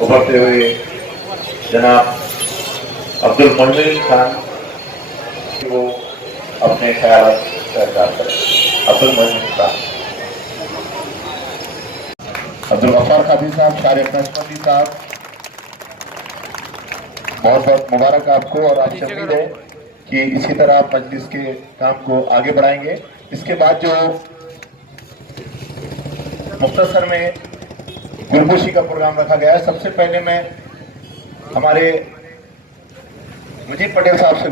उभरते हुए जनाब अब्दुल मोमिन खान वो अपने ख्याल सरकार करें। अब्दुल मोमिन खान, अब्दुल गफ्फार काजी साहब, शारिक नशमंदी साहब, बहुत बहुत मुबारक आपको और आपसे उम्मीद है कि इसी तरह आप मजलिस के काम को आगे बढ़ाएंगे। इसके बाद जो मुख्तसर में गुलपोशी का प्रोग्राम रखा गया है, सबसे पहले मैं हमारे मुजीब पटेल साहब से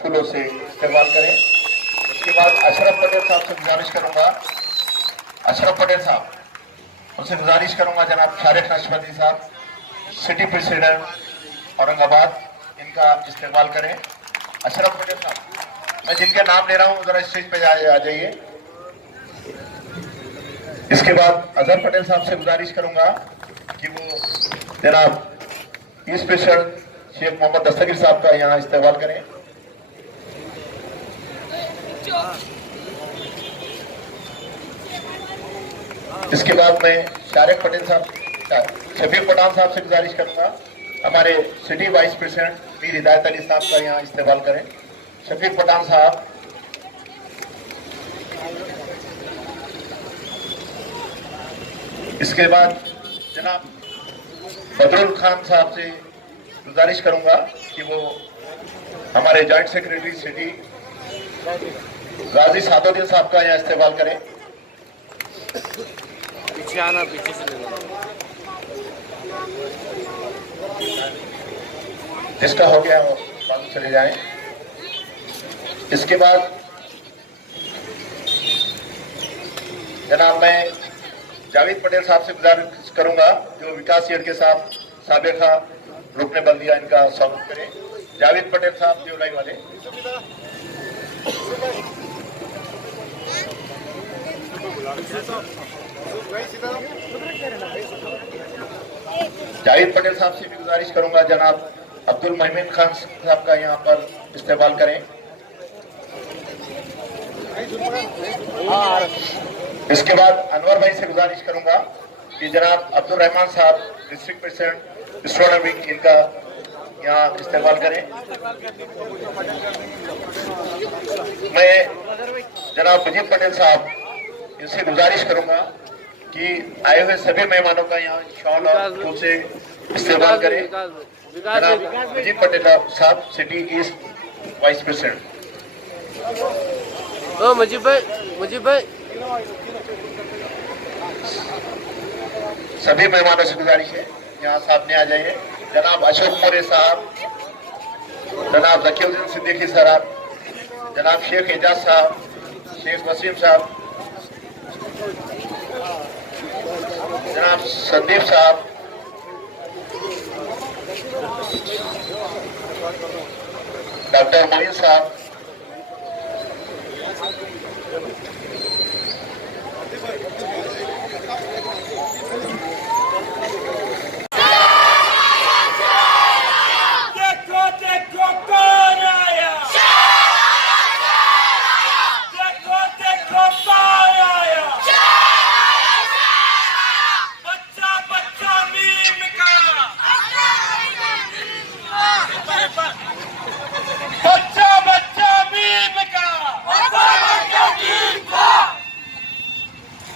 फूलों से इस्तेमाल करें। उसके बाद अशरफ पटेल साहब से गुजारिश करूंगा, अशरफ पटेल साहब उनसे गुजारिश करूंगा जनाब शारिक नशमंदी साहब, सिटी प्रेसिडेंट औरंगाबाद, इनका इस्तेमाल करें। अशरफ पटेल साहब, मैं जिनके नाम ले रहा हूं जरा स्टेज पे आ जाइए। इसके बाद अजहर पटेल साहब से गुजारिश करूंगा कि वो जनाब ईस्ट प्रेसिडेंट शेख मोहम्मद दस्तगीर साहब का यहाँ इस्तेमाल करें। इसके बाद मैं शारिक पटेल साहब, शफीक पठान साहब से गुजारिश करूंगा हमारे सिटी वाइस प्रेसिडेंट मीर हिदायत अली साहब का यहाँ इस्तेमाल करें। शफीक पठान साहब, इसके बाद जनाब बदरुल खान साहब से गुजारिश करूंगा कि वो हमारे जॉइंट सेक्रेटरी सिटी गाजी सादुद्दीन साहब का यहाँ इस्तेमाल करें। पीछे आना, पीछे से जिसका हो गया वो बात चले जाएं। इसके बाद जनाब मैं जावेद पटेल साहब से गुजारिश करूंगा जो विकास येड के साथ साबिका रुकने बल्दिया, इनका स्वागत करें। जावेद पटेल साहब देवलाई वाले, जावेद पटेल साहब से भी गुजारिश करूंगा जनाब अब्दुल मोमिन खान साहब का यहाँ पर इस्तेमाल करें। इसके बाद अनवर भाई से गुजारिश करूंगा कि जनाब अब्दुल रहमान साहब डिस्ट्रिक्ट प्रेसिडेंट स्टूडेंट विंग, इनका यहाँ इस्तेमाल करें। मैं जनाब मुजीब पटेल साहब इनसे गुजारिश करूंगा कि आए हुए सभी मेहमानों का यहाँ शॉल और फूल से इस्तेमाल करें। जनाब मुजीब पटेल साहब city east vice president. Mujeeb भाई, मुजीब भाई, सभी मेहमानों से गुजारिश है यहाँ सामने आ जाइए। जनाब अशोक मोरे साहब, जनाब जकीउद्दीन सिद्दीकी साहब, जनाब शेख एजाज साहब, शेख वसीम साहब, जनाब संदीप साहब, डॉक्टर मोइन साहब,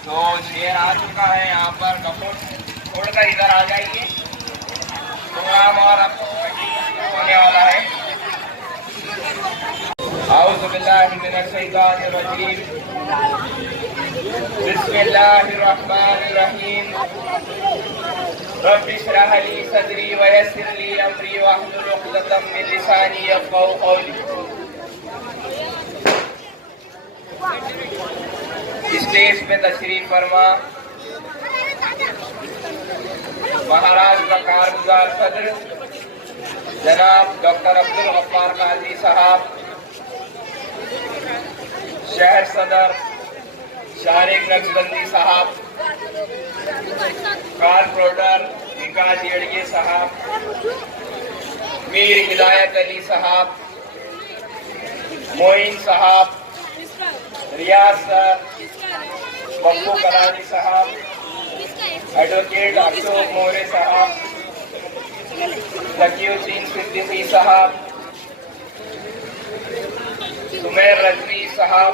तो शेर आ चुका है यहाँ पर। कपूर छोड़कर इधर आ जाइए। प्रोग्राम और अब होने वाला है। आऊज़ु बिल्लाहि मिनश शैतानिर रजीम। बिस्मिल्लाहिर रहमानिर रहीम। रब्बि इश्रह ली सदरी व यस्सिर ली अमरी वहलुल उक़दतम मिन लिसानी यफ़क़हू क़ौली। स्टेज पे तशरीफ फरमा महाराज का कारगुजार सदर जनाब डॉक्टर अब्दुल गफ्फार काजी साहब, शहर सदर शारिक नक्शबंदी साहब, कारपोरेटर विकास येड़गे साहब, मीर हिदायत अली साहब, मोइन साहब, रियाज सर, बब्बू करानी साहब, एडवोकेट अशोक मोरे साहब, तकीउद्दीन सिद्दीकी साहब, सुमेर रजवी साहब,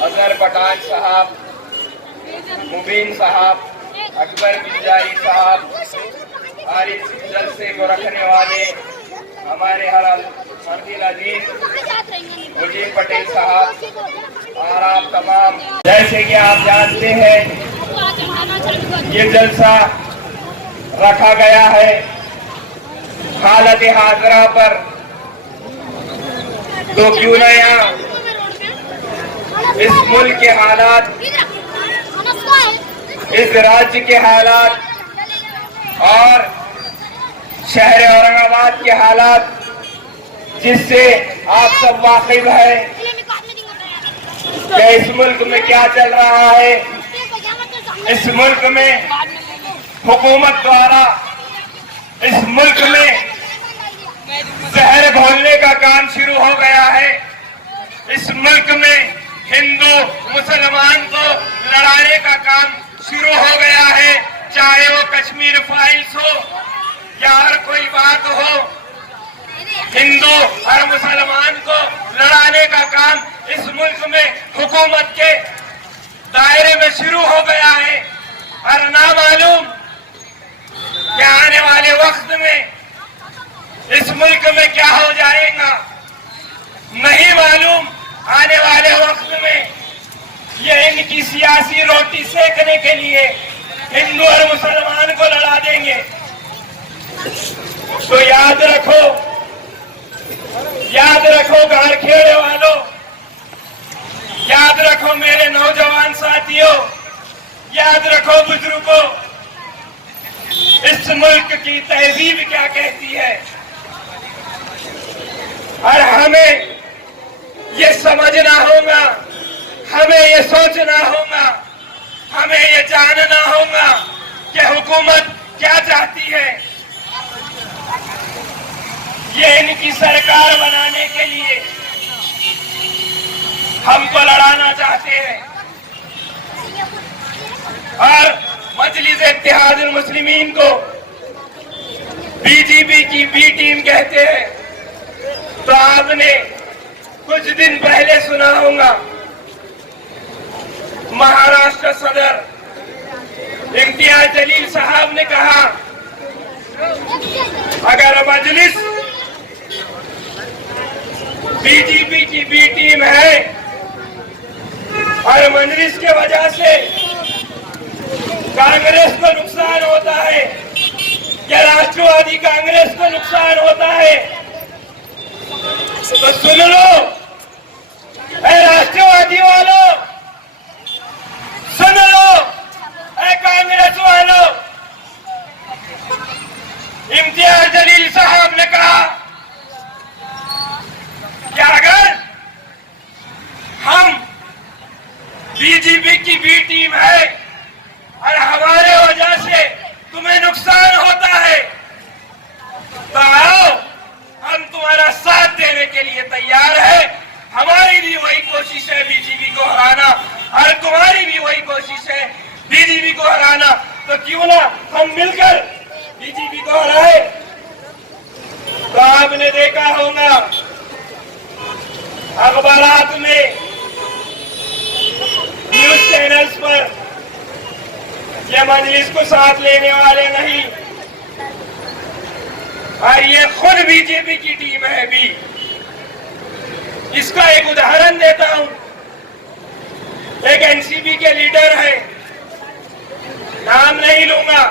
अजहर पठान साहब, मुबीन साहब, अकबर बिजारी साहब, और इस जलसे को रखने वाले हमारे हर मर्दिल अजीज मुजीब पटेल साहब और आप तमाम, जैसे कि आप जानते हैं ये जलसा रखा गया है हालत हाजरा पर, तो क्यों न यहाँ इस मुल्क के हालात, इस राज्य के हालात और शहर औरंगाबाद के हालात जिससे आप सब वाकिफ है कि इस मुल्क में क्या चल रहा है। इस मुल्क में हुकूमत द्वारा इस मुल्क में जहर घोलने का काम शुरू हो गया है। इस मुल्क में हिंदू मुसलमान को लड़ाने का काम शुरू हो गया है, चाहे वो कश्मीर फाइल्स हो या और कोई बात हो। हिंदू और मुसलमान को लड़ाने का काम इस मुल्क में हुकूमत के दायरे में शुरू हो गया है और ना मालूम कि आने वाले वक्त में इस मुल्क में क्या हो जाएगा, नहीं मालूम। आने वाले वक्त में ये इनकी सियासी रोटी सेकने के लिए हिंदू और मुसलमान को लड़ा देंगे। तो याद रखो गारखेड़े वालों, याद रखो मेरे नौजवान साथियों, याद रखो बुजुर्गों, इस मुल्क की तहजीब क्या कहती है। और हमें ये समझना होगा, हमें ये सोचना होगा, हमें ये जानना होगा कि हुकूमत क्या चाहती है। ये इनकी सरकार बनाने के लिए हमको लड़ाना चाहते हैं और मजलिस इत्तेहादुल मुस्लिमीन को बीजेपी की बी टीम कहते हैं। तो आपने कुछ दिन पहले सुना होगा महाराष्ट्र सदर इम्तियाज जलील साहब ने कहा अगर मजलिस बीजेपी की बी टीम है और मजलिस के वजह से कांग्रेस को नुकसान होता है या राष्ट्रवादी कांग्रेस को नुकसान होता है, तो सुन लो ऐ राष्ट्रवादी वालों, सुन लो ऐ कांग्रेस वालों। इम्तियाज जलील साहब ने कहा कि अगर हम बीजेपी की बी टीम है और हमारे वजह से तुम्हें नुकसान होता है तो आओ, हम तुम्हारा साथ देने के लिए तैयार है। हमारी भी वही कोशिश है बीजेपी को हराना और तुम्हारी भी वही कोशिश है बीजेपी को हराना, तो क्यों ना हम मिलकर बीजेपी को हराए। तो आपने देखा होगा अखबारात में, न्यूज चैनल्स पर, ये मजलिस को साथ लेने वाले नहीं और ये खुद बीजेपी की टीम है भी। इसका एक उदाहरण देता हूं। एक एनसीपी के लीडर है, नाम नहीं लूंगा,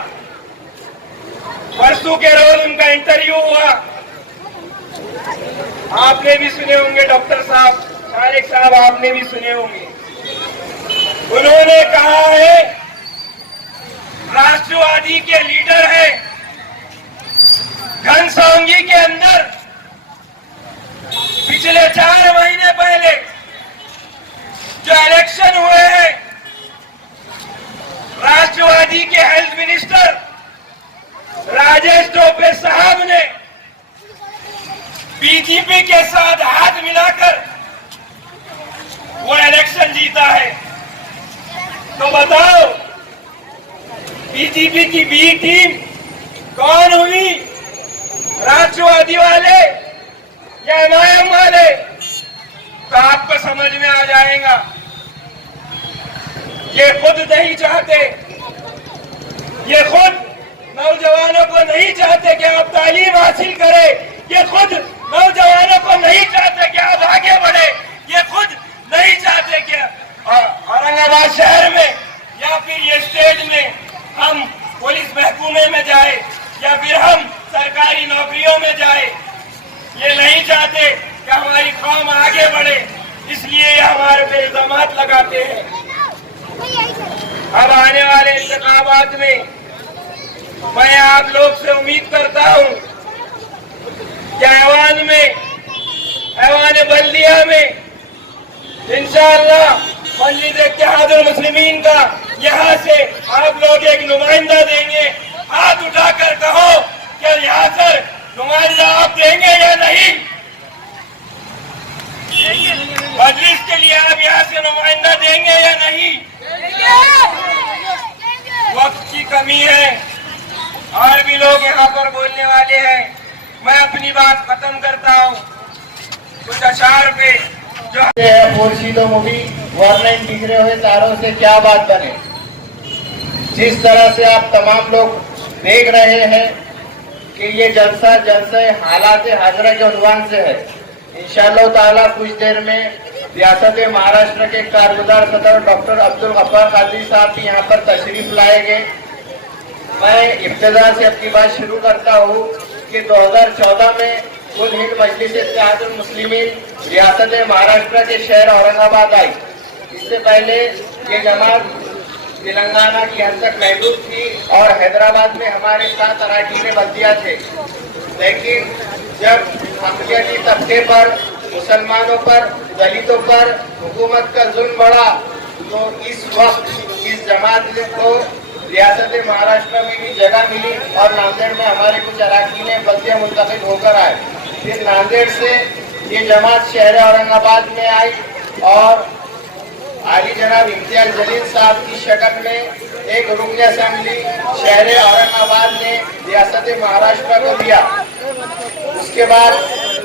परसों के रोज उनका इंटरव्यू हुआ, आपने भी सुने होंगे, डॉक्टर साहब, तारिक साहब आपने भी सुने होंगे। उन्होंने कहा है राष्ट्रवादी के लीडर है, घनसावंगी के अंदर पिछले 4 महीने पहले जो इलेक्शन हुए हैं, राष्ट्रवादी के हेल्थ मिनिस्टर राजेश टोपे साहब ने बीजेपी के साथ हाथ मिलाकर वो इलेक्शन जीता है। तो बताओ बीजेपी की बी टीम कौन हुई, राष्ट्रवादी वाले या एमआईएम वाले? तो आपको समझ में आ जाएगा। ये खुद नहीं चाहते, ये खुद नौजवानों को नहीं चाहते कि आप तालीम हासिल करें, ये खुद नौजवानों को नहीं चाहते कि आप आगे बढ़े, ये खुद नहीं चाहते कि औरंगाबाद शहर में या फिर ये स्टेट में हम पुलिस महकमे में जाए या फिर हम सरकारी नौकरियों में जाए। ये नहीं चाहते कि हमारी कौम आगे बढ़े, इसलिए ये हमारे पे इल्जामात लगाते हैं। अब आने वाले इंतखाबात में मैं आप लोग से उम्मीद करता हूं कि ऐवान बल्दिया में इंशाअल्लाह मस्जिद इत्तेहादुल मुस्लिमीन का यहाँ से आप लोग एक नुमाइंदा देंगे। हाथ उठाकर कहो कि यहाँ से नुमाइंदा आप देंगे या नहीं? मजलिस के लिए आप यहाँ से नुमाइंदा देंगे या नहीं? वक्त की कमी है, और भी लोग यहाँ पर बोलने वाले हैं। मैं अपनी बात खत्म करता हूँ कुछ अशार पे जो पोर्शिदो मूवी वर्णन बिखरे हुए तारों से क्या बात बने। जिस तरह से आप तमाम लोग देख रहे हैं कि ये जलसा जलसे हालात हाजरा के उन्वान से है। इंशाअल्लाह ताला कुछ देर में रियासत महाराष्ट्र के कारगुजार सदर डॉक्टर अब्दुल गफ्फार कादरी साहब भी यहाँ पर तशरीफ लाएंगे। मैं इब्तिदा से अपनी बात शुरू करता हूँ कि 2014 में कुल हिंद मजलिस इत्तेहादुल मुस्लिमीन रियासत महाराष्ट्र के शहर औरंगाबाद आई। इससे पहले ये जमात तेलंगाना की हद तक महदूद थी और हैदराबाद में हमारे साथ अराकीन बल्दिया थे। लेकिन जब अक़लियती तबके पर, मुसलमानों पर, दलितों पर हुकूमत का जुल्म बढ़ा, तो इस वक्त इस जमात को रियासत महाराष्ट्र में भी जगह मिली और नांदेड़ में हमारे कुछ अराकीन बल्दिया मुंतखब होकर आए। फिर नांदेड़ से ये जमात शहर औरंगाबाद में आई और आली जनाब इम्तियाज जलील साहब की शक्ल में एक रुकन असेंबली शहर औरंगाबाद ने रियासत महाराष्ट्र को दिया। उसके बाद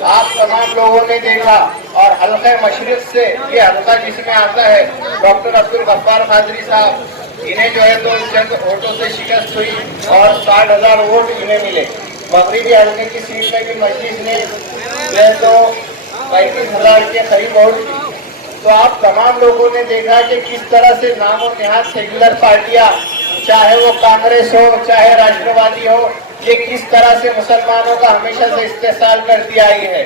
आप तमाम लोगों ने देखा और हल्के मशरिक से ये हल्का जिसमें आता है डॉक्टर अब्दुल गफ्फार कादरी साहब, इन्हें जो है तो चंद वोटों से शिकस्त हुई और 60,000 वोट इन्हें मिले। मगरिबी हल्के की सीट में भी मजलिस ने जो है तो 35,000 के करीब वोट। तो आप तमाम लोगों ने देखा कि किस तरह से नामो निहाद सेक्युलर पार्टियां, चाहे वो कांग्रेस हो चाहे राष्ट्रवादी हो, ये किस तरह से मुसलमानों का हमेशा से इस्तेसाल करती आई है।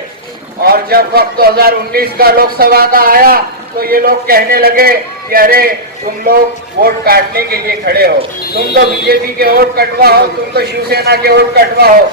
और जब वक्त 2019 का लोकसभा का आया तो ये लोग कहने लगे कि अरे तुम लोग वोट काटने के लिए खड़े हो, तुम तो बीजेपी के वोट कटवाओ, तुम तो शिवसेना के वोट कटवाओ।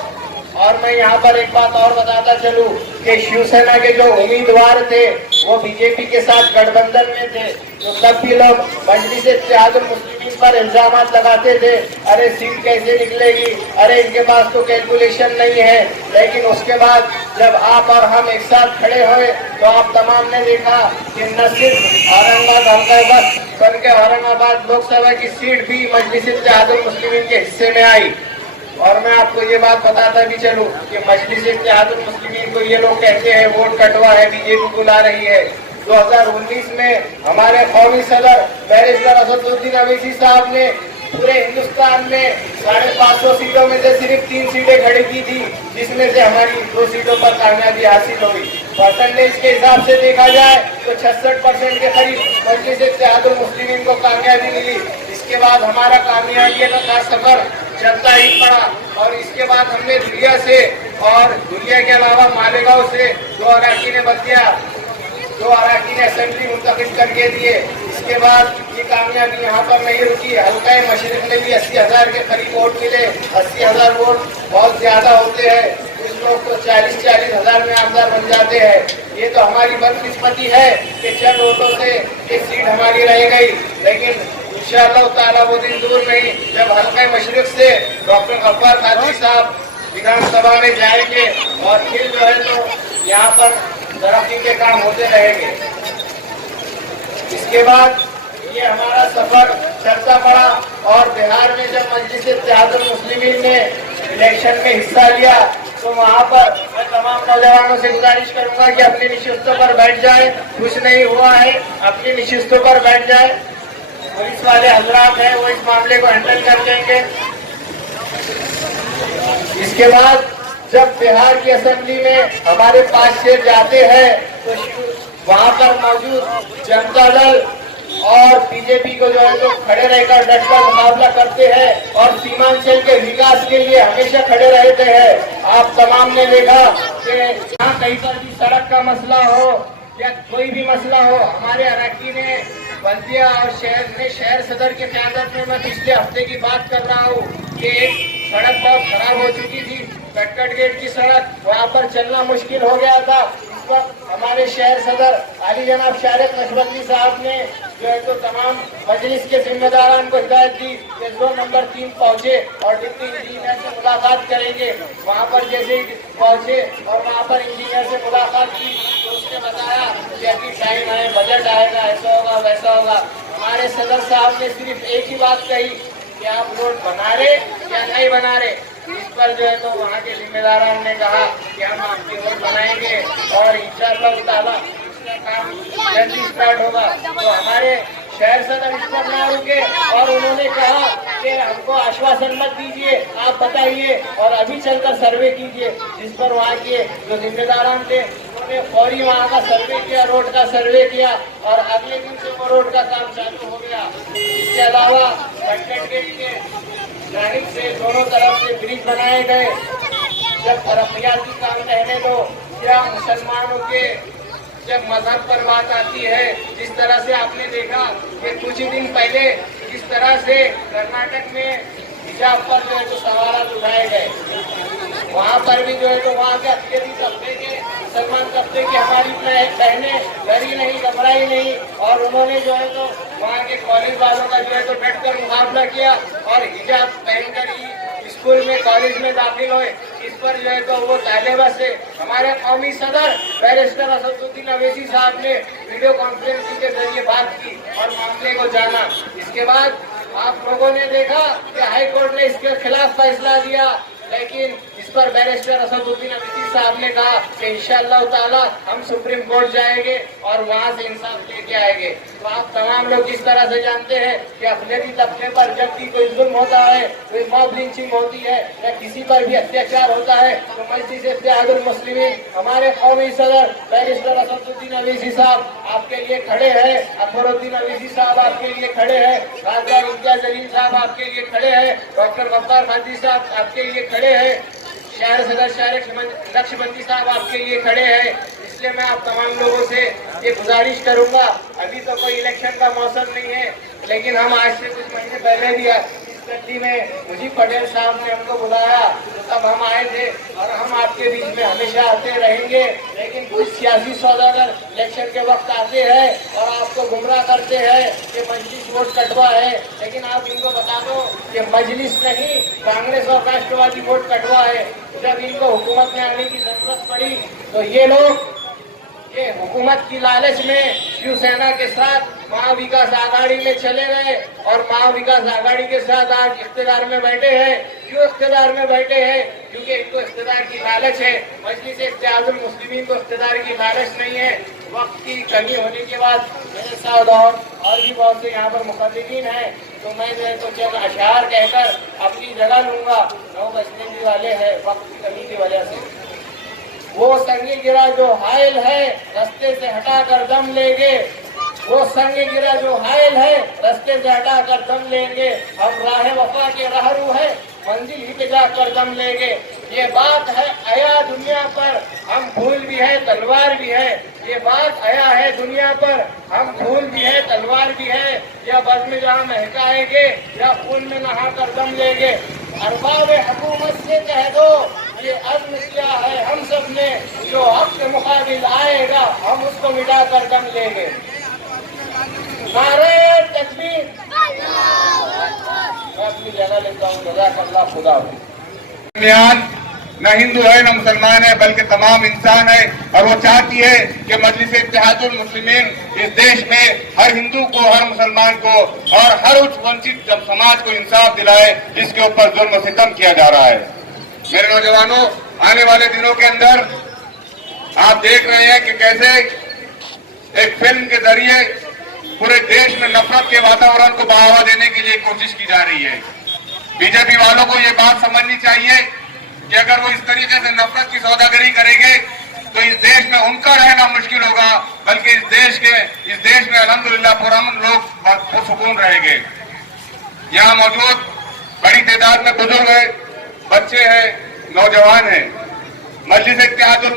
और मैं यहाँ पर एक बात और बताता चलूं कि शिवसेना के जो उम्मीदवार थे वो बीजेपी के साथ गठबंधन में थे, तो तब भी लोग मजलिस इत्तेहादुल मुस्लिमीन पर इल्जाम लगाते थे, अरे सीट कैसे निकलेगी, अरे इनके पास तो कैलकुलेशन नहीं है। लेकिन उसके बाद जब आप और हम एक साथ खड़े हुए तो आप तमाम ने देखा कि न सिर्फ औरंगाबाद हल्का बस बल्कि औरंगाबाद लोकसभा की सीट भी मजलिस इत्तेहादुल मुस्लिमीन के हिस्से में आई। और मैं आपको ये बात बताता भी चलूं कि मजलिस इत्तेहादुल मुस्लिमीन को ये लोग कहते हैं वोट कटवा है, बीजेपी बुला रही है। 2019 में हमारे कौमी सदर बैरिस्टर असदुद्दीन अवैसी साहब ने पूरे हिंदुस्तान में 550 सीटों में से सिर्फ 3 सीटें खड़ी की थी, जिसमें से हमारी 2 सीटों पर कामयाबी हासिल हुई। परसेंटेज के हिसाब से देखा जाए तो 66% के करीब मजलिस इत्तेहादुल मुस्लिमीन को कामयाबी मिली। इसके बाद हमारा कामयाबी का सफर चलता ही पड़ा और इसके बाद हमने दुनिया से और दुनिया के अलावा मालेगांव से 2 अराकीन बल्दिया, 2 अराकीन असेंबली मुंतखब करके दिए। इसके बाद ये कामयाबी यहाँ पर नहीं रुकी, हल्का मशरिक में भी 80,000 के करीब वोट मिले। 80,000 वोट बहुत ज्यादा होते हैं, कुछ लोग तो 40-40 हजार में आमदार बन जाते हैं। ये तो हमारी बदकिस्मती है कि चंद वोटों से एक सीट हमारी रह गई। लेकिन इंशाअल्लाह ताला वो दिन दूर नहीं जब हल्का मशरिक से डॉक्टर गफ्फार कादरी साहब विधानसभा में जाएंगे और फिर जो है तो यहाँ पर तरक्की के काम होते रहेंगे। इसके बाद ये हमारा सफर चलता पड़ा और बिहार में जब मजलिस इत्तेहादुल मुस्लिमीन ने इलेक्शन में हिस्सा लिया तो वहाँ पर मैं तमाम नौजवानों से गुजारिश करूंगा कि अपनी निशिस्तों पर बैठ जाए। कुछ नहीं हुआ है, अपनी निशिस्तों पर बैठ जाए। पुलिस वाले हजरात हैं, वो इस मामले को हैंडल कर लेंगे। इसके बाद जब बिहार की असेंबली में हमारे 5 सीट जाते हैं तो वहाँ पर मौजूद जनता दल और बीजेपी को जो है तो खड़े रहकर डटकर मुकाबला करते हैं और सीमांचल के विकास के लिए हमेशा खड़े रहते हैं। आप तमाम ने देखा कि यहाँ कहीं पर भी सड़क का मसला हो या कोई भी मसला हो, हमारे अरकान ने बल्दिया और शहर सदर के क़यादत में, मैं पिछले हफ्ते की बात कर रहा हूँ कि एक सड़क बहुत खराब हो चुकी थी, कटकट गेट की सड़क, वहाँ पर चलना मुश्किल हो गया था। इस वक्त हमारे शहर सदर आली जनाब शारिक नशबंदी साहब ने जो है तो तमाम मजलिस के जिम्मेदारान को हिदायत दी कि 2 नंबर 3 पहुंचे और डिप्टी इंजीनियर से मुलाकात करेंगे। वहाँ पर जैसे ही पहुंचे और वहाँ पर इंजीनियर से मुलाकात की तो उसने बताया कि अभी टाइम है, बजट आएगा, ऐसा होगा वैसा होगा। हमारे सदर साहब ने सिर्फ एक ही बात कही कि आप रोड बना रहे या नहीं बना रहे। इस पर जो है तो वहाँ के जिम्मेदारान ने कहा कि हम आपकी रोड बनाएंगे और इंशाअल्लाह ताला इसका काम जल्दी स्टार्ट होगा। तो हमारे शहर सदर इस पर ना रुके और उन्होंने कहा कि हमको आश्वासन मत दीजिए, आप बताइए और अभी चलकर सर्वे कीजिए। जिस पर वहाँ के जो जिम्मेदारान थे उन्होंने फौरी वहाँ का सर्वे किया, रोड का सर्वे किया और अगले दिन से वो रोड का काम चालू हो गया। इसके अलावा कटकट गेट के जानिब से दोनों तरफ से ब्रिज बनाए गए। जब तरक्याती काम रहने दो या मुसलमानों के जब मजहब पर बात आती है, जिस तरह से आपने देखा कि कुछ दिन पहले जिस तरह से कर्नाटक में हिजाब पर जो है तो सवाल उठाए गए, वहाँ पर भी जो है तो वहाँ के अत्यधिक तबके के मुसलमान तबके की हमारी बहनें डरी नहीं, घबराई नहीं और उन्होंने जो है तो वहाँ के कॉलेज वालों का जो है तो डट कर मुकाबला किया और हिजाब पहनकर ही स्कूल में कॉलेज में दाखिल हुए। इस पर जो है तो वो तालिबा से हमारे कौमी सदर बैरिस्टर असदुद्दीन अवैसी साहब ने वीडियो कॉन्फ्रेंसिंग के जरिए बात की और मामले को जाना। इसके बाद आप लोगों ने देखा कि हाई कोर्ट ने इसके खिलाफ फैसला दिया, लेकिन इस पर बैरिस्टर असदुद्दीन अवैसी साहब ने कहा कि इंशाअल्लाह ताला हम सुप्रीम कोर्ट जाएंगे और वहां से इंसाफ लेके आएंगे। तो आप तमाम लोग इस तरह से जानते हैं कि अखिलेरी तबके पर जब भी कोई जुल्म होता है, कोई मॉब लिंचिंग होती है या किसी पर भी अत्याचार होता है तो मजलिस इत्तेहादुल मुस्लिमीन हमारे कौमी सदर बैरिस्टर असदुद्दीन अवैसी साहब आपके लिए खड़े हैं, अकबरुद्दीन अवैसी साहब आपके लिए खड़े हैं, राजा इम्तियाज जलील साहब आपके लिए खड़े हैं, डॉक्टर गफ्फार खादी साहब आपके लिए खड़े हैं, शहर सदर शारिक नक्शबंदी साहब आपके लिए खड़े हैं। इसलिए मैं आप तमाम लोगों से ये गुजारिश करूंगा, अभी तो कोई इलेक्शन का मौसम नहीं है, लेकिन हम आज से कुछ महीने पहले भी इस गली में मुजीब पटेल साहब ने हमको बुलाया तो तब हम आए थे और हम आपके बीच में हमेशा आते रहेंगे। लेकिन कुछ सियासी सौदागर इलेक्शन के वक्त आते हैं और आपको गुमराह करते हैं कि मजलिस वोट कटवा है, लेकिन आप इनको बता दो कि मजलिस नहीं, कांग्रेस और राष्ट्रवादी वोट कटवा है। जब इनको हुकूमत में आने की जरूरत पड़ी तो ये लोग ये हुकूमत की लालच में शिवसेना के साथ महाविकास आघाड़ी में चले गए और महाविकास आघाड़ी के साथ आज इख्तिदार में बैठे हैं। क्यों इख्तिदार में बैठे हैं? क्योंकि इनको इख्तिदार की लालच है। मजलिस इत्तेहादुल मुस्लिमीन को इख्तिदार की लालच नहीं है। वक्त की कमी होने के बाद मेरे साथ और भी बहुत से यहाँ पर मुखर्रिबीन हैं, तो मैं जो है तो चंद अशार कहकर अपनी जगह लूंगा। 9 बजने भी वाले हैं वक्त की कमी की वजह से। वो संगी गिरा जो हायल है रास्ते से हटाकर दम लेंगे, वो संग गिरा जो हायल है रास्ते से हटाकर दम लेंगे। हम राह वफा के रहरू है मंजिल ही पे जाकर दम लेंगे। ये बात है आया दुनिया पर, हम फूल भी है तलवार भी है। ये बात आया है दुनिया पर, हम फूल भी है तलवार भी है। या बज़्म जहाँ महकाएंगे या खून में नहाकर दम लेंगे। अरबाब हुकूमत से कह दो ये अज़्म किया है हम सब ने, जो हक के मुकाबिल आएगा हम उसको मिटा कर दम लेंगे। नारे तकबीर। मैं अपनी जगह लेता हूँ। जज़ाकल्लाह खुदा। दरमियान न हिंदू है न मुसलमान है, बल्कि तमाम इंसान है। और वो चाहती है कि मजलिस इत्तेहादुल मुस्लिमीन इस देश में हर हिंदू को, हर मुसलमान को और हर उच्च वंचित समाज को इंसाफ दिलाए जिसके ऊपर जुल्म सितम किया जा रहा है। मेरे नौजवानों, आने वाले दिनों के अंदर आप देख रहे हैं कि कैसे एक फिल्म के जरिए पूरे देश में नफरत के वातावरण को बढ़ावा देने के लिए कोशिश की जा रही है। बीजेपी वालों को ये बात समझनी चाहिए कि अगर वो इस तरीके से नफरत की सौदागरी करेंगे तो इस देश में उनका रहना मुश्किल होगा, बल्कि इस देश में अल्हम्दुलिल्लाह पुरअमन लोग सुकून रहेंगे। यहाँ मौजूद बड़ी तादाद में बुजुर्ग है, बच्चे हैं, नौजवान हैं। मजलिस इत्तेहादुल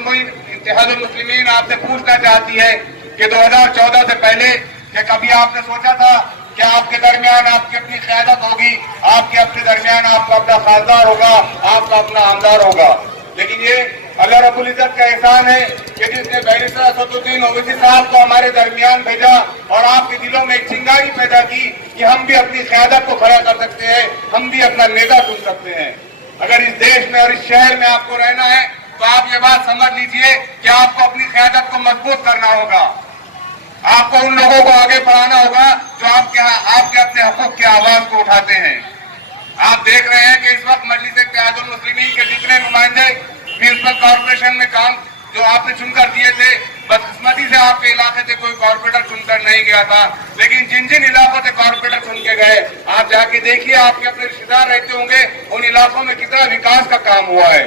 मुस्लिमीन आपसे पूछना चाहती है कि 2014 से पहले क्या कभी आपने सोचा था कि आपके दरमियान आपकी अपनी क़यादत होगी, आपके अपने दरमियान आपका अपना खासदार होगा, आपका अपना आमदार होगा? लेकिन ये अल्लाह रब्बुल इज्जत का एहसान है कि जिसने बैरिस्टर असदुद्दीन ओवैसी साहब को हमारे दरमियान भेजा और आपके दिलों में एक चिंगारी पैदा की कि हम भी अपनी क़यादत को खड़ा कर सकते हैं, हम भी अपना नेता चुन सकते हैं। अगर इस देश में और इस शहर में आपको रहना है तो आप ये बात समझ लीजिए कि आपको अपनी क़यादत को मजबूत करना होगा। आपको उन लोगों को आगे बढ़ाना होगा जो आपके अपने हकूक की आवाज को उठाते हैं। आप देख रहे हैं कि इस वक्त मजलिस इत्तेहादुल मुस्लिमीन के जितने नुमाइंदे म्यूनिसिपल कॉर्पोरेशन में काम जो आपने चुनकर दिए थे, बदकिस्मती से आपके इलाके से कोई कॉर्पोरेटर चुनकर नहीं गया था, लेकिन जिन जिन इलाकों से कॉर्पोरेटर चुन के गए आप जाके देखिए, आपके अपने रिश्तेदार रहते होंगे, उन इलाकों में कितना विकास का काम हुआ है।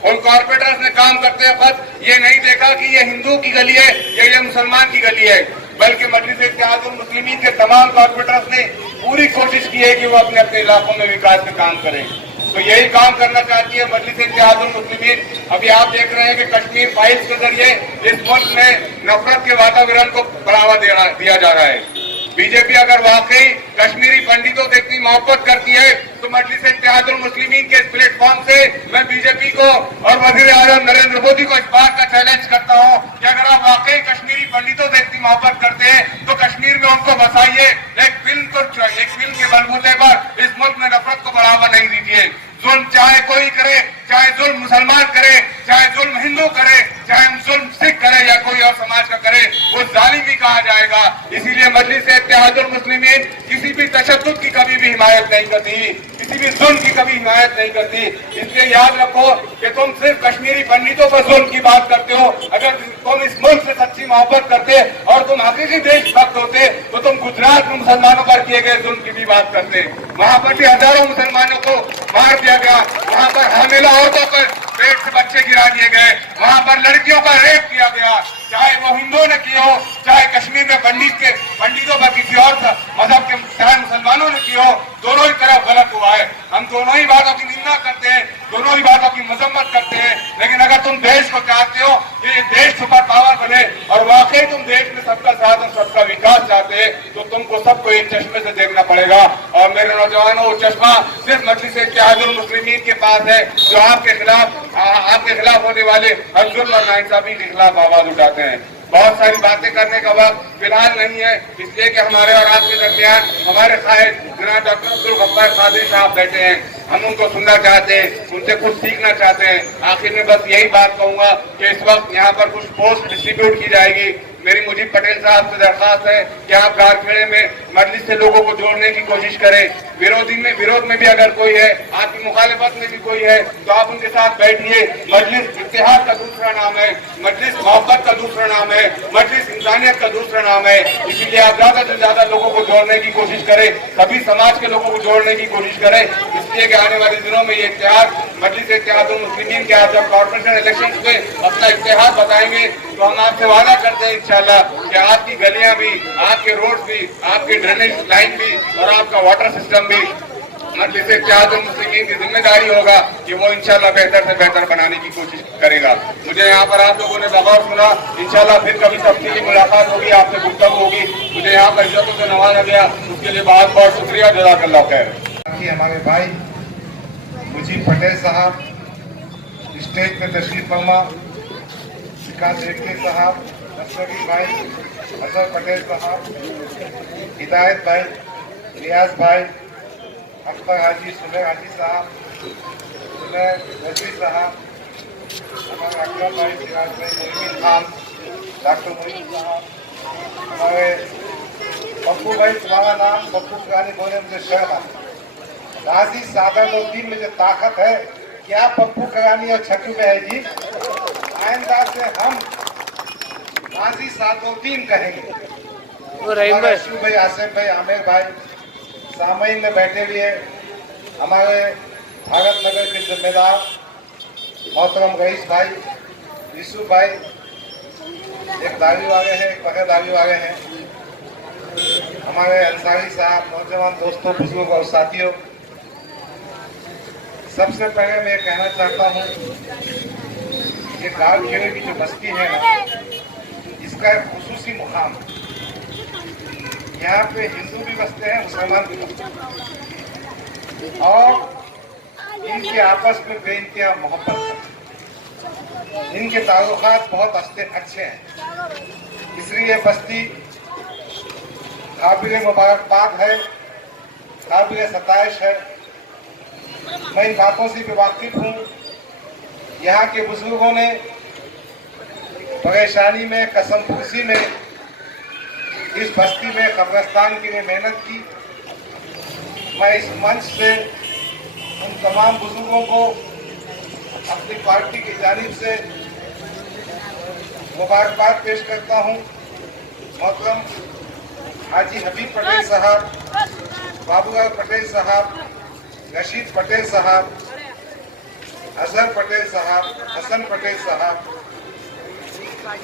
उन कॉर्पोरेटर्स ने काम करते वक्त ये नहीं देखा कि ये हिंदू की गली है या ये मुसलमान की गली है, बल्कि मजलिस इत्तेहादुल मुस्लिमीन के तमाम कॉर्पोरेटर्स ने पूरी कोशिश की है कि वो अपने अपने इलाकों में विकास का काम करें। तो यही काम करना चाहती है मजलिस इत्तेहादुल मुस्लिमीन। अभी आप देख रहे हैं कि कश्मीर फाइल्स के जरिए इस मुल्क में नफरत के वातावरण को बढ़ावा दिया जा रहा है। बीजेपी अगर वाकई कश्मीरी पंडितों से इतनी मोहब्बत करती है तो मजलिस इत्तेहादुल मुस्लिमीन के इस प्लेटफॉर्म से मैं बीजेपी को और वजीर आजम नरेंद्र मोदी को इस बात का चैलेंज करता हूं कि अगर आप वाकई कश्मीरी पंडितों से इतनी मोहब्बत करते हैं तो कश्मीर में उनको बसाइए, एक फिल्म के बलबूते पर इस मुल्क में नफरत को बढ़ावा नहीं दीजिए। जुल्म चाहे कोई करे, चाहे जुल्म मुसलमान करे, चाहे जुल्म हिंदू करे, चाहे जुल्म सिख करे या कोई और समाज का करे, वो जालिम ही कहा जाएगा। इसीलिए मजलिस इत्तेहादुल मुस्लिमीन किसी भी तशद्दुद की कभी भी हिमायत नहीं करती, किसी भी जुल्म की कभी हिमायत नहीं करती। इसलिए याद रखो कि तुम सिर्फ कश्मीरी पंडितों पर जुल्म की बात करते हो। अगर तुम इस मुल्क से सच्ची मोहब्बत करते और तुम हकीकी देशभक्त होते तो तुम गुजरात में मुसलमानों पर किए गए जुल्म की भी बात करते। वहां पर भी हजारों मुसलमानों को मार दिया गया, वहां पर हामिला औरतों पर पेट से बच्चे गिरा दिए गए, वहां पर लड़कियों का रेप किया गया, चाहे वो हिंदुओं ने किया हो, चाहे कश्मीर में पंडितों पर किसी और मजहब के चाहे मुसलमानों ने किया हो, दोनों ही तरफ गलत हुआ है। हम दोनों ही बातों की निंदा करते हैं, दोनों ही बातों की मजम्मत करते हैं। लेकिन अगर तुम देश को चाहते हो कि ये देश सुपर पावर बने और वाकई तुम देश में सबका साथ और सबका विकास चाहते हैं तो तुमको सबको एक चश्मे से देखना पड़ेगा। और मेरे नौजवानों, वो चश्मा सिर्फ मजलिस इत्तेहादुल मुस्लिमीन के पास है जो आपके खिलाफ होने वाले हर जुल्म और नाइंसाफी के खिलाफ आवाज उठाते हैं। बहुत सारी बातें करने का वक्त फिलहाल नहीं है, इसलिए कि हमारे और आपके दरमियान हमारे कायद जनाब डॉक्टर अब्दुल गफ्फार कादरी साहब बैठे हैं। हम उनको सुनना चाहते हैं, उनसे कुछ सीखना चाहते हैं। आखिर में बस यही बात कहूंगा कि इस वक्त यहाँ पर कुछ पोस्ट डिस्ट्रीब्यूट की जाएगी। मेरी मुजीब पटेल साहब से दरखास्त है कि आप गारखेड़े में मजलिस से लोगों को जोड़ने की कोशिश करें। विरोध में भी अगर कोई है, आपकी मुखालिफत में भी कोई है तो आप उनके साथ बैठिए। मजलिस इत्तेहाद का दूसरा नाम है, मजलिस मोहब्बत का दूसरा नाम है, मजलिस इंसानियत का दूसरा नाम है। इसीलिए आप ज्यादा से ज्यादा लोगों को जोड़ने की कोशिश करें, सभी समाज के लोगों को जोड़ने की कोशिश करें। इसलिए कि आने वाले दिनों में ये इत्तेहाद मजलिस इत्तेहादुल मुस्लिमीन के आप जब कॉर्पोरेशन इलेक्शन में अपना इत्तेहाद बताएंगे तो हम आपसे वादा करते हैं इंशाल्लाह कि आपकी गलियां भी, आपके रोड भी, आपकी ड्रेनेज लाइन भी और आपका वाटर सिस्टम भी मजलिस इत्तेहादुल मुस्लिमीन की जिम्मेदारी होगा कि वो इंशाल्लाह बेहतर से बेहतर बनाने की कोशिश करेगा। मुझे यहाँ पर आप लोगों ने बगौर सुना, इंशाल्लाह फिर कभी तफसीली मुलाकात होगी, आपसे गुफ्तगू होगी। मुझे यहाँ पर इज्जतों से नवाजा गया, उसके लिए बहुत बहुत शुक्रिया। जज़ाकल्लाह खैर। हमारे भाई मुजीब पटेल साहब स्टेज पे तशरीफ फरमा, विकास रेड्डी साहब, असलगी भाई, अजहर पटेल साहब, हिदायत भाई, रियाज भाई, अख्तर हाजी, सुलह हाजी साहब, सुलह नजरी साहब, हमारे अकरम भाई, सिराज भाई, मोमिन खान, डॉक्टर मोहित साहब, हमारे पप्पू भाई, तुम्हारा नाम पप्पू पुरानी बोले मुझे शर्म आता। गाजी सादतुद्दीन में जो ताकत है, क्या पप्पू करानी और छक्कू में है जी? आइंदा से हम गाजी सादतुद्दीन कहेंगे। वो रहीम भाई, शिव भाई, आसिफ भाई, आमिर भाई, सामईन में बैठे हुए हमारे भारत नगर के जिम्मेदार मोहतरम रईस भाई, यूसुफ भाई, एक दाढ़ी वाले हैं, एक बगैर दाढ़ी वाले हैं, हमारे अंसारी साहब, नौजवान दोस्तों, बुजुर्ग और साथियों, सबसे पहले मैं कहना चाहता हूँ कि गाँव खेड़े की जो बस्ती है ना, इसका एक खुसूसी मुकाम। यहाँ पे हिंदू भी बसते हैं, मुसलमान भी बसते हैं और इनके आपस में बेइंतहा मोहब्बत है। इनके ताल्लुकात बहुत अच्छे हैं, इसलिए बस्ती काबिल मुबारकबाद है, काबिल सताइश है। मैं इन बातों से भी वाकिफ हूँ। यहाँ के बुजुर्गों ने परेशानी में, कसम फूसी में इस बस्ती में कब्रिस्तान के लिए मेहनत की। मैं इस मंच से उन तमाम बुजुर्गों को अपनी पार्टी की जानिब से मुबारकबाद पेश करता हूँ। मोहतरम हाजी हबीब पटेल साहब, बाबूलाल पटेल साहब, रशीद पटेल साहब, अजहर पटेल साहब, हसन पटेल साहब,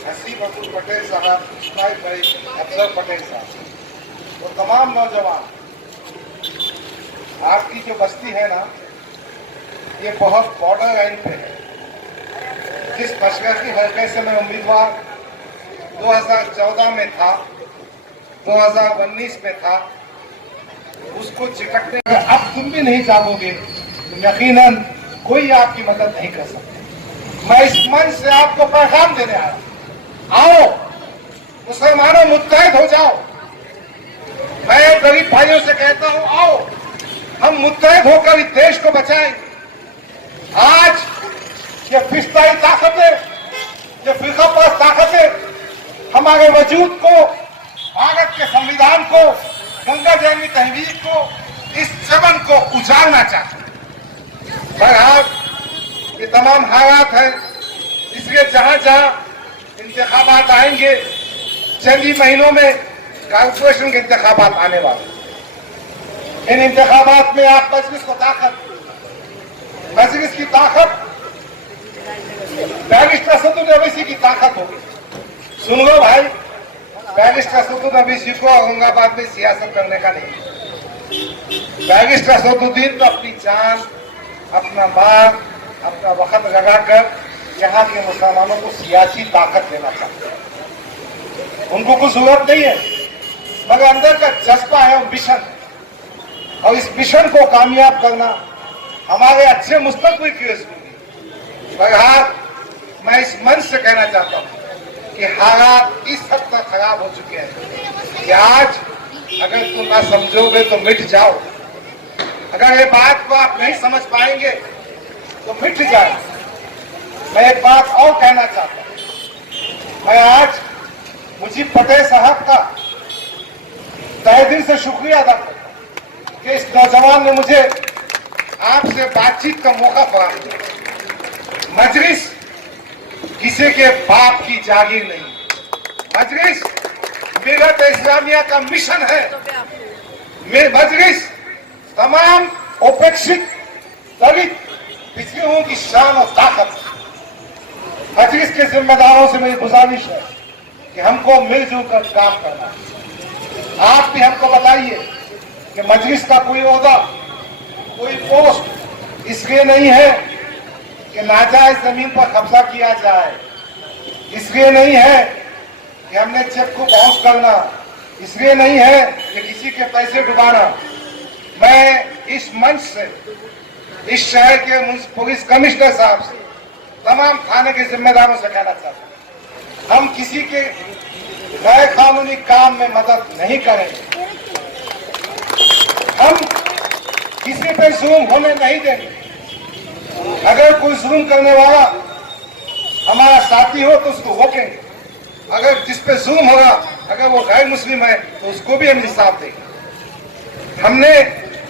हसीब अब्दुल पटेल साहब, इस्माइल भाई, अफजल पटेल साहब, वो तमाम नौजवान, आपकी जो बस्ती है ना, ये बहुत बॉर्डर लाइन पे है। जिस मशरकी हल्के से मैं उम्मीदवार 2014 में था, 2019 में था, उसको चिकटने का अब तुम भी नहीं चाहोगे तो यकीनन कोई आपकी मदद नहीं कर सकता। मैं इस मंच से आपको पैगाम देने आया, आओ मुसलमानों मुत्तहिद हो जाओ। मैं गरीब भाइयों से कहता हूं, आओ हम मुत्तहिद होकर इस देश को बचाएं। आज ये फिस्ताई ताकतें, ये फिरकापास ताकतें हमारे वजूद को, भारत के संविधान को, गंगा जयंती तहरीक को, इस चमन को उजाड़ना चाहते हैं। बहरहाल ये तमाम हालात हैं, इसलिए जहां जहां इंतखाबात आएंगे, चंद ही महीनों में कॉर्पोरेशन के इंतखाबात आने वाले। इन इंतखाबात में आप मजलिस को ताकत, मजलिस की ताकत बैरिस्टर असदुद्दीन ओवैसी की ताकत होगी। सुन लो भाई, बैरिस्टर असदुद्दीन ओवैसी को औरंगाबाद में सियासत करने का नहीं। बैरिस्टर असदुद्दीन तो अपनी जान, अपना माल, अपना वक्त लगाकर यहाँ के मुसलमानों को सियासी ताकत देना चाहते हैं। उनको कुछ जरूरत नहीं है, मगर अंदर का जज्बा है, वो मिशन, और इस मिशन को कामयाब करना हमारे अच्छे मुस्तकबिल की जरूरी। बहरहाल मैं इस मंच से कहना चाहता हूँ कि हालात इस हद तक खराब हो चुके हैं कि आज अगर तुम ना समझोगे तो मिट जाओ। अगर ये बात को आप नहीं समझ पाएंगे तो मिट जाए। मैं एक बात और कहना चाहता हूँ, मैं आज मुजीब पटेल साहब का तहे दिल से शुक्रिया अदा करता हूँ कि इस नौजवान ने मुझे आपसे बातचीत का मौका फराहम किया। मजलिस किसी के बाप की जागीर नहीं, मजलिस मिल्लत इस्लामिया का मिशन है। मजलिस तमाम उपेक्षित दलित पिछड़ों की शान और ताकत। मजलिस के जिम्मेदारों से मेरी गुजारिश है कि हमको मिलजुल कर काम करना। आप भी हमको बताइए कि मजलिस का कोई ओहदा, कोई पोस्ट इसलिए नहीं है कि नाजायज जमीन पर कब्जा किया जाए, इसलिए नहीं है कि हमने चेक को बाउंस करना, इसलिए नहीं है कि किसी के पैसे डुबाना। मैं इस मंच से इस शहर के पुलिस कमिश्नर साहब से, तमाम थाने के जिम्मेदारों से कहना चाहता हूं, हम किसी के गैर कानूनी काम में मदद नहीं करेंगे। हम किसी पे जुल्म होने नहीं देंगे। अगर कोई जुल्म करने वाला हमारा साथी हो तो उसको रोकेंगे, अगर जिस पे जुल्म होगा, अगर वो गैर मुस्लिम है तो उसको भी हम इंसाफ देंगे। हमने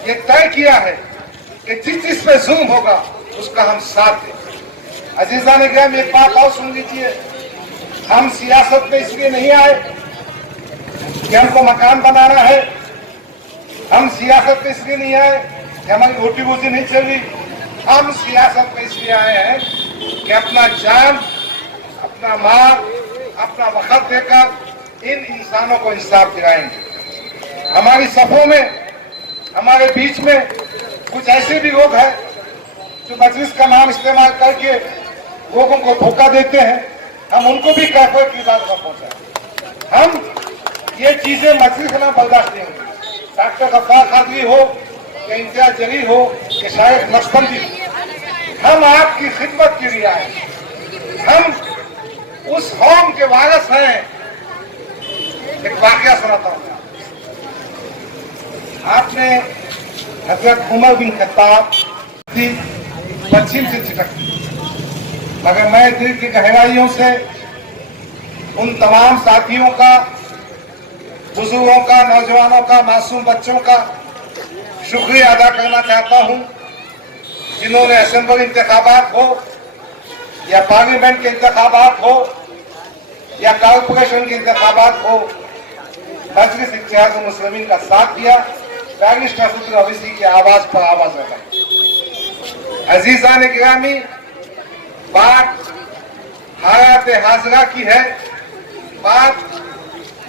ये तय किया है कि जिस पे जुल्म होगा उसका हम साथ दें। अजीजा ने कहा, एक बात और सुन लीजिए, हम सियासत में इसलिए नहीं आए कि हमको मकान बनाना है, हम सियासत में इसलिए नहीं आए कि हमारी रोटी रोजी नहीं चल रही, हम सियासत में इसलिए आए हैं कि अपना जान, अपना माल, अपना वक्त देकर इन इंसानों को इंसाफ दिलाएंगे। हमारी सफों में, हमारे बीच में कुछ ऐसे भी लोग हैं जो मजलिस का नाम इस्तेमाल करके लोगों को धोखा देते हैं, हम उनको भी कैफियत की बात न पहुंचाएं। हम ये चीजें मजलिस का नाम बर्दाश्त नहीं होंगी। डॉक्टर गफ्फार कादरी हो या इम्तियाज जलील हो या शायद नक्शबंदी, हम आपकी खिदमत के लिए आए, हम उस कौम के वारिस हैं। एक वाकया सुनाता हूं। आपने हजरत उमर बिन खत्ताब पश्चिम से चिटकती, मगर मैं दिल की गहराइयों से उन तमाम साथियों का, बुजुर्गों का, नौजवानों का, मासूम बच्चों का शुक्रिया अदा करना चाहता हूं जिन्होंने असेंबली इंतखाबात हो या पार्लियामेंट के इंतखाबात हो या कॉर्पोरेशन के इंतखाबात हो, मजलिस इत्तेहादुल मुस्लिमीन का साथ दिया, बैरिस्टर असदुद्दीन ओवैसी की आवाज पर आवाज लगाई। अजीजान गिरामी, बात हालात हाजरा की है, बात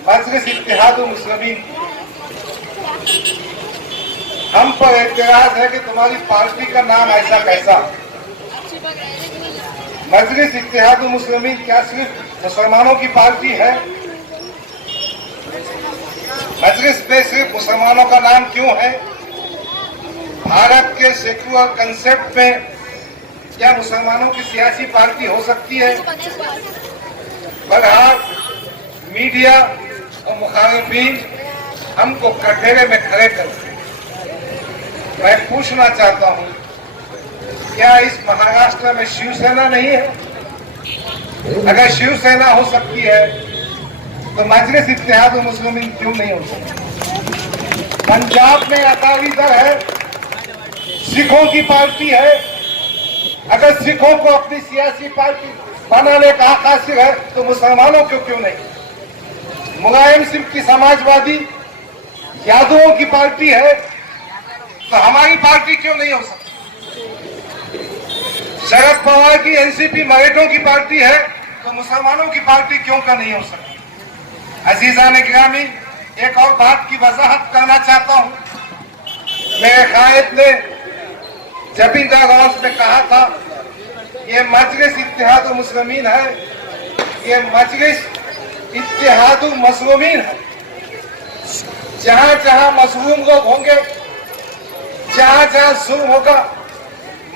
मजलिस इत्तेहादुल मुस्लिमीन। हम पर एतराज है कि तुम्हारी पार्टी का नाम ऐसा कैसा। मजलिस इत्तेहादुल मुस्लिमीन क्या सिर्फ मुसलमानों की पार्टी है? मजलिस में सिर्फ मुसलमानों का नाम क्यों है? भारत के सेक्युलर कंसेप्ट में क्या मुसलमानों की सियासी पार्टी हो सकती है? बहरहाल मीडिया और मुखालिफिन हमको कटघरे में खड़े करते हैं। मैं पूछना चाहता हूं, क्या इस महाराष्ट्र में शिवसेना नहीं है? अगर शिवसेना हो सकती है तो मजलिस इत्तेहादुल मुस्लिमीन क्यों नहीं हो सकती? पंजाब में अकाली दल है, सिखों की पार्टी है। अगर सिखों को अपनी सियासी पार्टी बनाने का हक हासिल है तो मुसलमानों को क्यों नहीं? मुलायम सिंह की समाजवादी यादवों की पार्टी है, तो हमारी पार्टी क्यों नहीं हो सकती? शरद पवार की एनसीपी मराठों की पार्टी है, तो मुसलमानों की पार्टी क्यों का नहीं हो सकती? अजीजान गिरामी, एक और बात की वजाहत करना चाहता हूं। मेरे कायद ने जबीदा गौस में कहा था, ये मजलिस इत्तेहादुल मुस्लिमीन है, ये मजलिस इत्तेहादुल मज़लूमीन है। जहां जहां मजलूम लोग होंगे, जहां जहां जुल्म होगा,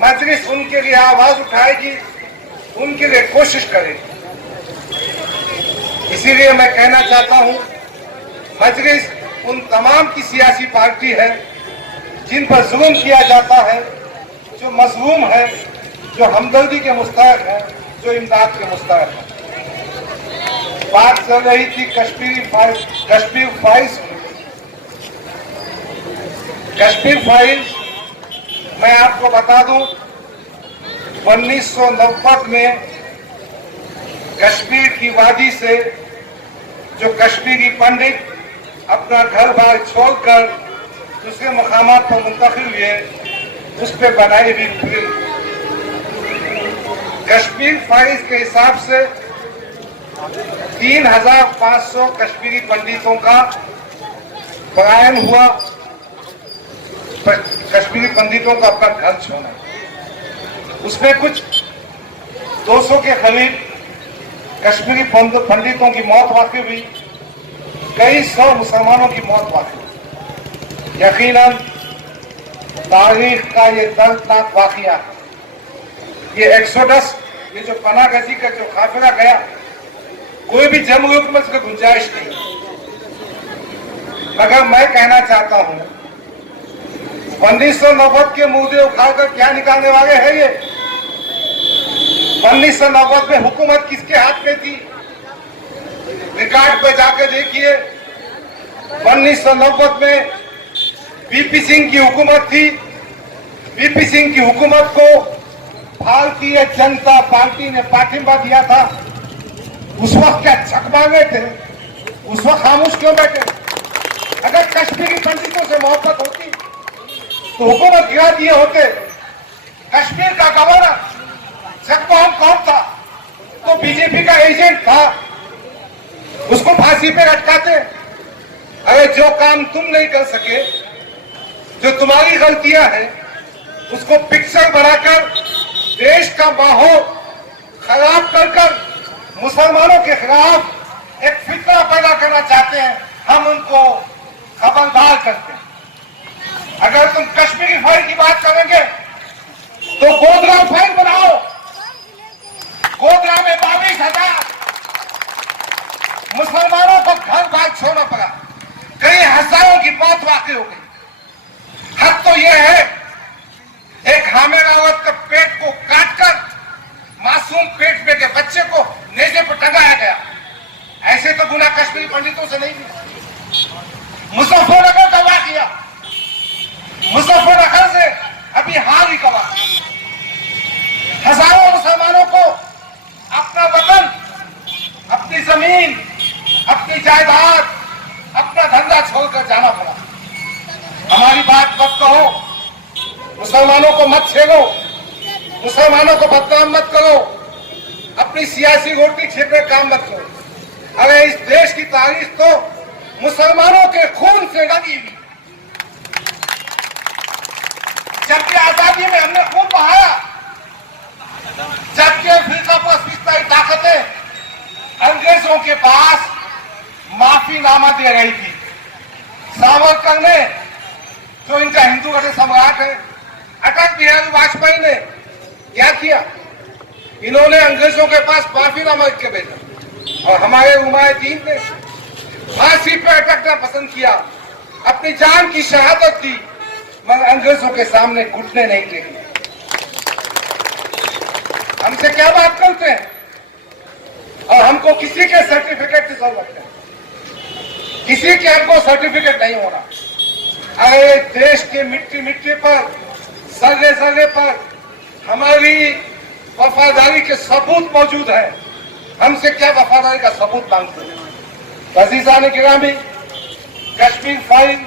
मजलिस उनके लिए आवाज उठाएगी, उनके लिए कोशिश करेगी। इसीलिए मैं कहना चाहता हूं, मजलिस उन तमाम की सियासी पार्टी है जिन पर जुल्म किया जाता है, जो मजलूम है, जो हमदर्दी के मुस्तहक है, जो इमदाद के मुस्तहक है। बात चल रही थी कश्मीर फाइल्स। कश्मीर फाइल्स मैं आपको बता दूं, 1990 में कश्मीर की वादी से जो कश्मीरी पंडित अपना घर बार छोड़कर दूसरे मकामात पर मुंतकिल हुए, उस पर बनाई हुई फिल्म कश्मीर फाइल्स के हिसाब से 3500 कश्मीरी पंडितों का पलायन हुआ, कश्मीरी पंडितों का अपना घर छोड़ा। उसमें कुछ 200 के करीब कश्मीरी पंडितों की मौत वाकई हुई, कई 100 मुसलमानों की मौत वाकई हुई। यकीनन तारीख का ये दर्दनाक वाकया है। ये एक्सोडस, ये जो पनागजी का जो काफिला गया, कोई भी जंग युद्ध में इसकी गुंजाइश नहीं। मगर मैं कहना चाहता हूं, 1990 के मुद्दे उखाड़कर क्या निकालने वाले हैं ये? 1990 में हुकूमत किसके हाथ में थी? रिकॉर्ड पे जाके देखिए, 1990 में वीपी सिंह की हुकूमत थी। वीपी सिंह की हुकूमत को भारतीय जनता पार्टी ने पाठिंबा दिया था। उस वक्त क्या झक मांगे थे? उस वक्त खामोश क्यों बैठे? अगर कश्मीरी पंडितों से मोहब्बत होती तो हुकूमत गिरा दिए होते। कश्मीर का गवर्नर जगमोहन कौन था? तो बीजेपी का एजेंट था, उसको फांसी पे लटकाते। अगर जो काम तुम नहीं कर सके, जो तुम्हारी गलतियां हैं, उसको पिक्चर बनाकर देश का माहौल खराब कर मुसलमानों के खिलाफ एक फितना पैदा करना चाहते हैं, हम उनको खबरदार करते हैं। अगर तुम कश्मीरी फाइल की बात करेंगे तो गोधरा फाइल बनाओ। गोधरा में 22,000 मुसलमानों को घर बार छोड़ना पड़ा, कई हजारों की मौत वाकई हो गई। हद तो यह है, एक हामिल औरत का पेट को काटकर मासूम पेट में के बच्चे को नेजे पर टंगाया गया। ऐसे तो गुनाह कश्मीरी पंडितों से नहीं हुआ। मुजफ्फरनगर का वाकया, मुजफ्फरनगर से अभी हाल ही कहा, हजारों मुसलमानों को अपना वतन, अपनी जमीन, अपनी जायदाद, अपना धंधा छोड़कर जाना पड़ा। हमारी बात मत कहो, मुसलमानों को मत छेड़ो, मुसलमानों को बदनाम मत करो, अपनी सियासी रोटी छेड़ने काम मत करो। अरे इस देश की तारीख तो मुसलमानों के खून से लगी हुई। जबकि आजादी में हमने खून बहाया, जबकि फिरका परस्ती ताकतें अंग्रेजों के पास माफीनामा दे रही थी। सावरकर ने, जो इनका हिंदू का सम्राट है, अटल बिहारी वाजपेयी ने क्या किया? इन्होंने अंग्रेजों के पास माफीनामा लिख के भेजा और हमारे हुमायूं ने फांसी पे अटकना पसंद किया, अपनी जान की शहादत दी, मगर अंग्रेजों के सामने घुटने नहीं टेके। हमसे क्या बात करते हैं? और हमको किसी के सर्टिफिकेट की जरूरत है, किसी के हमको सर्टिफिकेट नहीं होना। अरे देश के मिट्टी मिट्टी पर, जगह जगह पर हमारी वफादारी के सबूत मौजूद है। हमसे क्या वफादारी का सबूत मांगते हैं? अजीज़ान गिरामी, कश्मीर फाइल,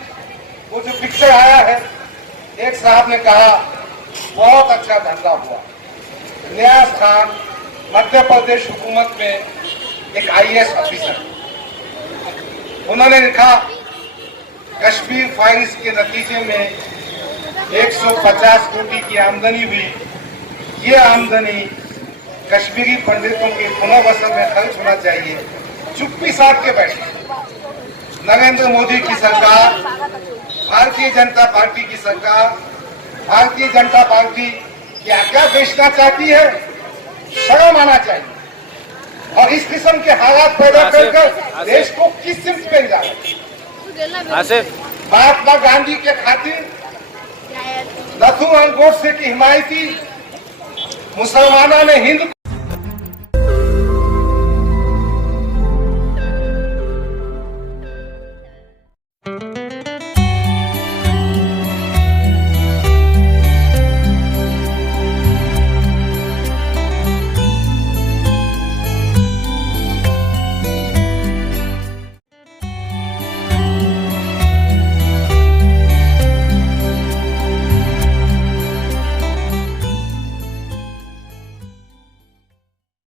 वो जो पिक्चर आया है, एक साहब ने कहा बहुत अच्छा धंधा हुआ। न्यास खान मध्य प्रदेश हुकूमत में एक IAS ऑफिसर, उन्होंने लिखा कश्मीर फाइल्स के नतीजे में 150 कोटी की आमदनी हुई। ये आमदनी कश्मीरी पंडितों के पुनर्वसन में खर्च होना चाहिए। चुप्पी साध के बैठे। नरेंद्र मोदी की सरकार, भारतीय जनता पार्टी की सरकार, भारतीय जनता पार्टी क्या क्या बेचना चाहती है, शर्म आना चाहिए। और इस किस्म के हालात पैदा कर देश को किस सिमत में जा रहे? महात्मा गांधी के खातिर नथुराम गोडसे की हिमायती मुसलमानों ने हिंद